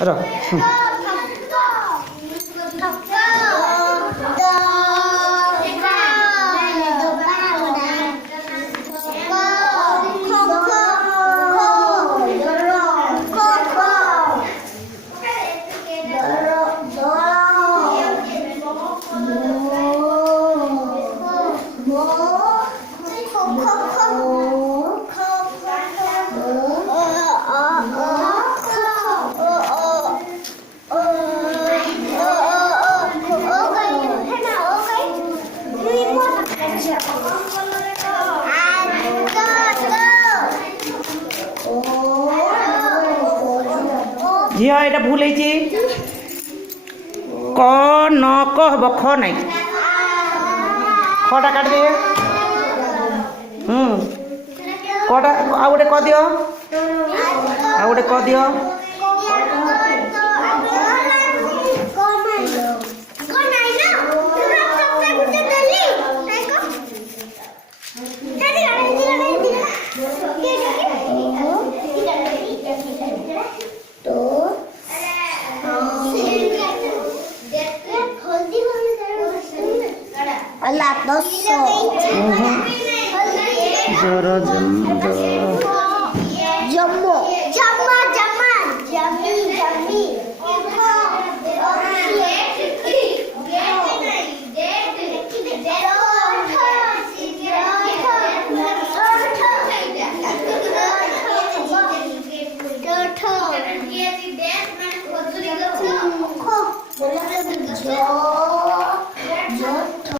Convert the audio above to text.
알아. 응. ঝিଅ ଏଇଟା ଭୁଲ ହେଇଛି କ ନ କ ହବ ଖ ନାହିଁ ଖଟା କାଟିଦେ କଟା ଆଉ ଗୋଟେ କ ଦିଅ ଆଉ ଗୋଟେ କ ଦିଅ ଜର Jumbo. Jumbo. Jumbo. Jumbo. Jumbo.